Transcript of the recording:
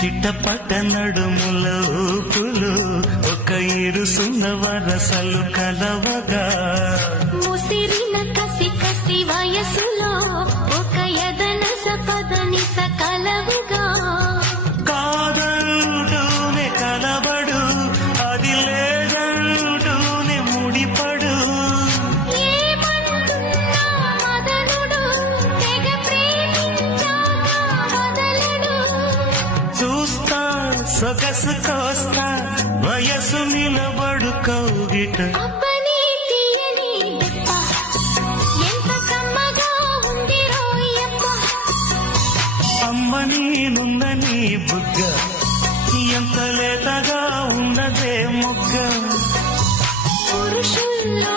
చిట్టపట నడుముల ఊపులు ఒక ఇరుసున్న వరసలు కలవగా ముసిరిన కసి కసి వయసులో ఒక యదన సపదని సకలవుగా కాదంటూనే కలబడు అది లేదంటూనే ముడిపడు ఏమంటున్నా మదనుడు తెగ ప్రేమించాక వదలడు చూస్తా సొగసు కోస్తా వయసు నిలబడు కౌగిట అబ్బని తీయని దెబ్బ ఎంత కమ్మగా ఉంది రోయప్ప అమ్మని నుందని బుగ్గ ఎంత లేతగా ఉన్నదే మొగ్గ పురుషుల్లో